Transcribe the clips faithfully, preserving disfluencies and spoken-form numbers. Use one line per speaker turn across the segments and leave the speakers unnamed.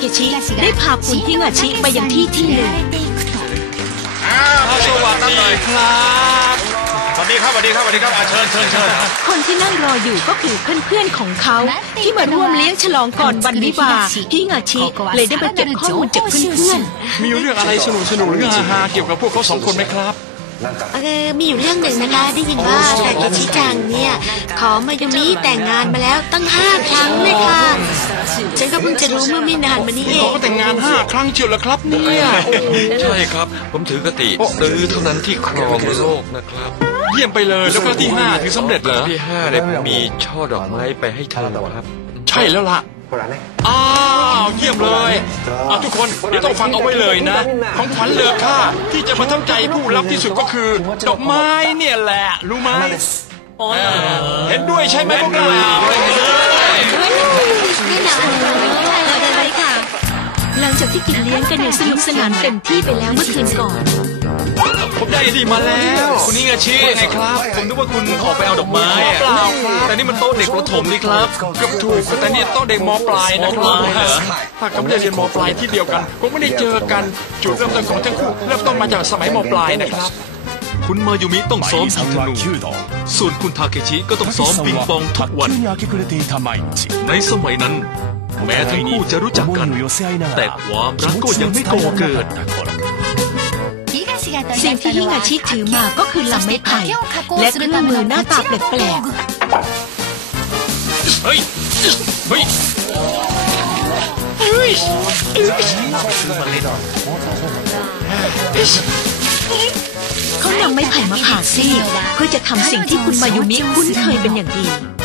เคชิได้พาคุณฮิงาชิไปยังที่ที่หนึ่ง
สวัสดีครับสวัสดีครับสวัสดีครับสวัสดีครับเชิญเชิญเชิญ
คนที่นั่งรออยู่ก็คือเพื่อนๆของเขาที่มาร่วมเลี้ยงฉลองก่อนวันวิวาห์ฮิงาชิเลยได้มาเก็บข้อมูลจากเพื่อน
ๆมีเรื่องอะไรสนุกสนุกเรื่องฮาๆเกี่ยวกับพวกเขาสองคนไหมครับ
เออมีอยู่เรื่องหนึ่งนะคะได้ยินว่าทาเคชิจังเนี่ยขอมายุมิแต่งงานมาแล้วตั้งห้าครั้งเลยค่ะฉันก็เพิ่งจะรู้เมื่อไม่นานมานี้เอง
เขาแต่งงานห้าครั้งเชียวเหรอครับเนี่ย
ใช่ครับผมถือกติตื้อเท่านั้นที่ครองโลกนะครับ
เยี่ยมไปเลยแล้วก็ที่ห้าถือสำเร็จเหรอ
ที่ห้าเนี่ยมีช่อดอกไม้ไปให้เธอครับ
ใช่แล้วล่ะอ้าวเยี่ยมเลยอ่ะทุกคนเดี๋ยวต้องฟังเอาไว้เลยนะของขวัญเลอค่าที่จะประทับใจผู้รับที่สุดก็คือดอกไม้เนี่ยแหละรู้ไหมเห็นด้วยใช่ไหมพวกเรา
นี่นะอะไรค่ะหลังจากที่กินเลี้ยงกันอย่างสนุกสนานเต็มที่ไปแล้วเมื่อคืนก่อน
ผมได้ดีมาแล้วคุณนี่ไงชี้ไงครับผมนึกว่าคุณออกไปเอาดอกไม้เปล่าแต่นี่มันโต๊ะเด็กประถมนี่ครับเกือบถูกแต่นี่โต๊ะเด็กม.ปลายนะครับถ้าเขาไม่ได้เรียนม.ปลายที่เดียวกันคงไม่ได้เจอกันจุดเริ่มต้นของทั้งคู่เริ่มต้นมาจากสมัยม.ปลายนะครับ
คุณมายุมิต้องซ้อมยิงธนูส่วนคุณทาเคชิก็ต้องซ้อมปิงปองทุกวันในสมัยนั้นแม้ทั้งคู่จะรู้จักกันแต่ความรักก็ยังไม่ก่อเกิด
สิ่งที่ฮิงาชิถือมาก็คือลำไม้ไผ่และเครื่องมือหน้าตาแปลก
ๆเฮ้ยเฮ้ย
เขานำไม้ไผ่มาผ่าซี่เพื่อจะทำสิ่งที่คุณมายุมิคุ้นเคยเป็นอย่างดี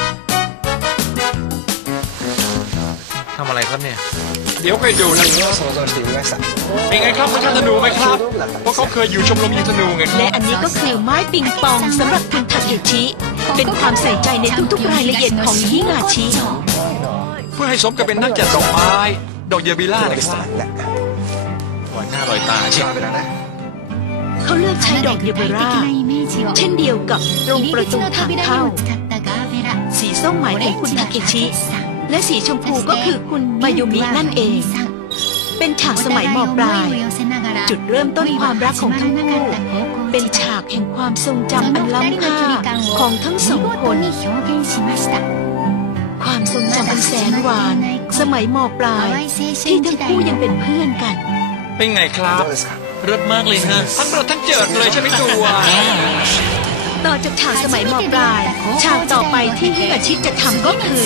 ทำอะไรครับเนี่ย
เดี๋ยวค่อยดูนะครับเป็นไงครับคุณช่างธนูไหมครับเพราะเขาเคยอยู่ชมรมยิงธนูไง
และอันนี้ก็คือไม้ปิงปองสำหรับคุณทาเคชิเป็นความใส่ใจในทุกๆรายละเอียดของฮิงาชิ
เพื่อให้สมกับเป็นนักจัดดอกไม้ดอกเยบิล่านะครับ
ลอยหน้าลอยตาใช่ไหม
เขาเลือกใช้ดอกเยบิล่าเช่นเดียวกับตรงประตูทางเข้าสีส้มหมายถึงคุณทาเคชิและสีชมพูก็คือคุณมายุมินั่นเองเป็นฉากสมัยม.ปลายจุดเริ่มต้นความรักของทั้งคู่เป็นฉากแห่งความทรงจำอันล้ำค่าของทั้งสองคนความทรงจำอันแสนหวานสมัยม.ปลายที่ทั้งคู่ยังเป็นเพื่อนกัน
เป็นไงครับ
เลิศมากเลยนะ
ทั้งเลิศทั้งเจิดเลยใช่ไหมตัว
ต่อจากฉากสมัยม.ปลายฉากต่อไปที่ฮิงาชิจะทำก็คือ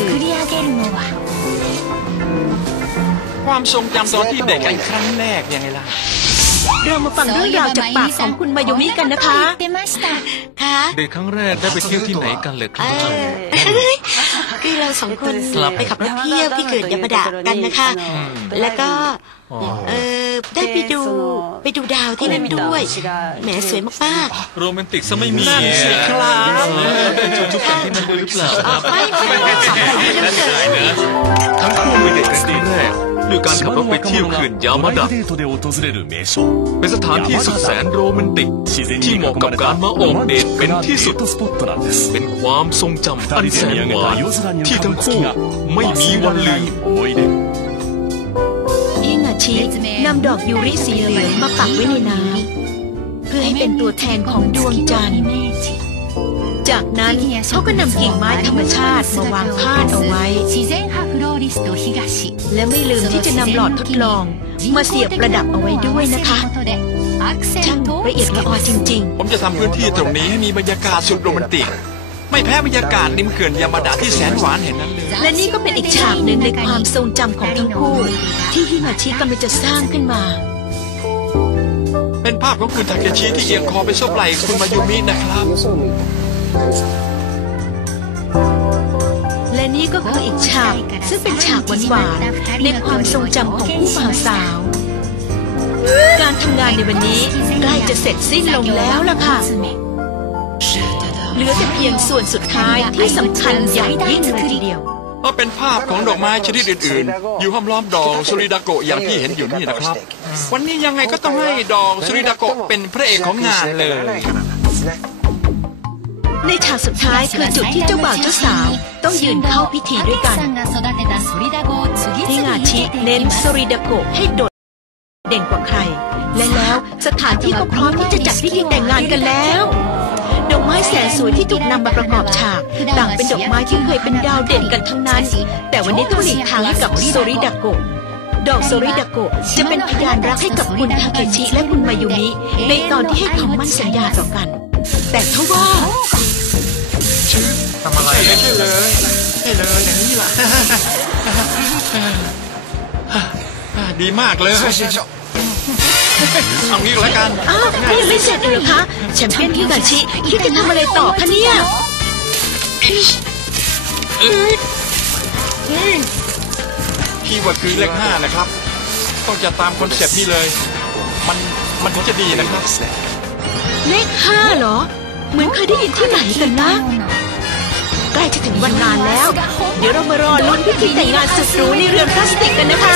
ความทรงจำตอนที่เด็กกันครั้งแรกยังไงล่ะ
เรามาฟังเรื่องราวจากปากของคุณมายุมิกันนะคะ
ค่ะเด็กครั้งแรกได้ไปเที่ยวที่ไหนกันเลยครับ
คือเราสองคนไปขับรถเที่ยวที่เกิดยามาดะกันนะคะแล้วก็เออได้ไปดูไปดูดาวที่นั่นด้วยแหมสวยมาก
ๆโรแมนติกซะไม่มี
สิครับ
จุดๆที่นั่นด้วยหรือเปล่าครับ
ไม่ไม่ไม่สองคนที่นั่นเลย
ทั้งคู่ไปเด็กกันครั้งแรกด้วยการขับรถไปเที่ยวเขื่อนยามาดะเป็นสถานที่สุดแสนโรแมนติกที่เหมาะกับการมาออกเดทเป็นที่สุดเป็นความทรงจำอันแสนหวานที่ทั้งคู่ไม่มีวันลืม
ฮิงาชินำดอกยูริสีเหลืองมาปักไว้ในน้ำเพื่อให้เป็นตัวแทนของดวงจันทร์จากนั้นเขาก็นำกิ่งไม้ธรรมชาติมาวางพาดเอาไว้และไม่ลืมที่จะนำหลอดทดลองมาเสียบประดับเอาไว้ด้วยนะคะช่างละเอียดละออจริง
ๆผมจะทำพื้นที่ตรงนี้ให้มีบรรยากาศสุดโรแมนติกไม่แพ้บรรยากาศริมเขื่อนยามาดะที่แสนหวานเห็นนั้นเลย
และนี่ก็เป็นอีกฉากหนึ่งในความทรงจำของทั้งคู่ที่ฮิงาชิกำลังจะสร้างขึ้นมา
เป็นภาพของคุณทาเคชิที่เอียงคอไปซบไหล่คุณมายุมินะครับ
และนี่ก็คืออีกฉากซึ่งเป็นฉากหวานๆในความทรงจำของคู่บ่าวสาวการทำงานในวันนี้ใกล้จะเสร็จสิ้นลงแล้วล่ะค่ะเหลือแต่เพียงส่วนสุดท้ายที่สำคัญอย่างยิ่งเลยทีเดียว
ก็เป็นภาพของดอกไม้ชนิดอื่นๆอยู่ห้อมล้อมดอกสุริดาโกะอย่างที่เห็นอยู่นี่นะครับวันนี้ยังไงก็ต้องให้ดอกสุริดาโกะเป็นพระเอกของงานเลย
ในฉากสุดท้ายคือจุดที่เจ้าบ่าวเจ้าสาวต้องยืนเข้าพิธีด้วยกันที่งาชิเน้นโซริดาโกะให้โดดเด่นกว่าใครและแล้วสถานที่ก็พร้อมที่จะจัดพิธีแต่งงานกันแล้วดอกไม้แสนสวยที่ถูกนำมาประกอบฉากต่างเป็นดอกไม้ที่เคยเป็นดาวเด่นกันทั้งนั้นแต่วันนี้ต้องหลีกทางให้กับโซริดาโกะดอกโซริดาโกะจะเป็นพยานรักให้กับคุณทาเคชิและคุณมายุมิในตอนที่ให้คำมั่นสัญญาต่อกันแต่ทว่า
ทำอะไรไม่ได้เลยไม่เลยอย่างนี้ล่ะ ดีมากเลยเอางี้ก็แล้วกัน
อ้าวนี่ยังไม่เสร็จเลยเหรอคะแชมเปี้ยนฮิกาชิคิดจะทำอะไรต่อคะเนี่ย
คีย์เวิร์ดคือเลขห้านะครับต้องจะตามคอนเซ็ปต์นี้เลยมันมันถึงจะดีนะครับ
เลขห้าเหรอเหมือนเคยได้ยินที่ไหนกันนะใกล้จะถึงวันงานแล้วเดี๋ยวเรามารอลุ้นพิธีแต่งงานสุดหรูในเรือนพลาสติกกันนะคะ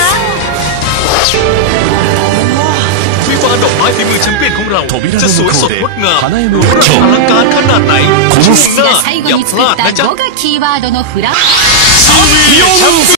วิวาห์ดอกไม้ฝีมือแชมเปี้ยนของเราจะสวยสดงดงามหรูหราอลังการขนาดไหนช่วงหน้าอย่าพลาดนะจ๊ะ